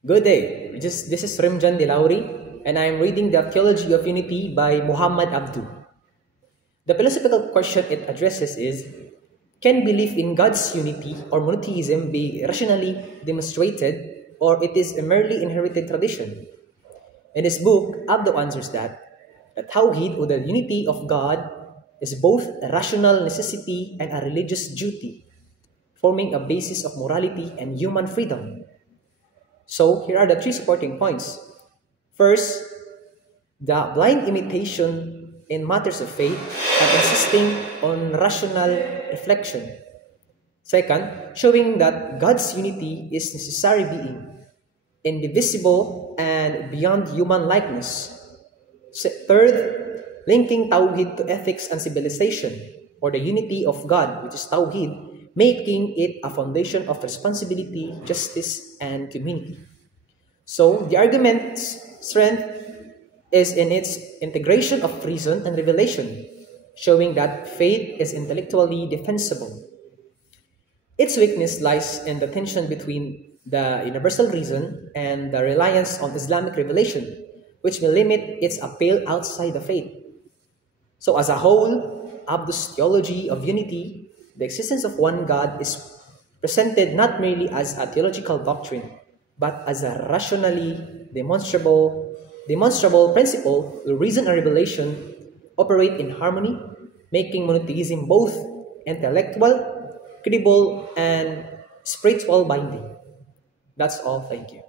Good day. This is Rimjan Dilauri, and I am reading The Theology of Unity by Muhammad Abdu. The philosophical question it addresses is: can belief in God's unity or monotheism be rationally demonstrated, or it is a merely inherited tradition? In this book, Abdu answers that Tawhid, or the unity of God, is both a rational necessity and a religious duty, forming a basis of morality and human freedom. So here are the three supporting points. First, the blind imitation in matters of faith and insisting on rational reflection. Second, showing that God's unity is necessary being, indivisible and beyond human likeness. Third, linking Tawhid to ethics and civilization, or the unity of God, which is Tawhid, making it a foundation of responsibility, justice, and community. So, the argument's strength is in its integration of reason and revelation, showing that faith is intellectually defensible. Its weakness lies in the tension between the universal reason and the reliance on Islamic revelation, which may limit its appeal outside the faith. So, as a whole, Abdu's theology of unity, the existence of one God, is presented not merely as a theological doctrine, but as a rationally demonstrable principle where reason and revelation operate in harmony, making monotheism both intellectual, credible, and spiritual binding. That's all. Thank you.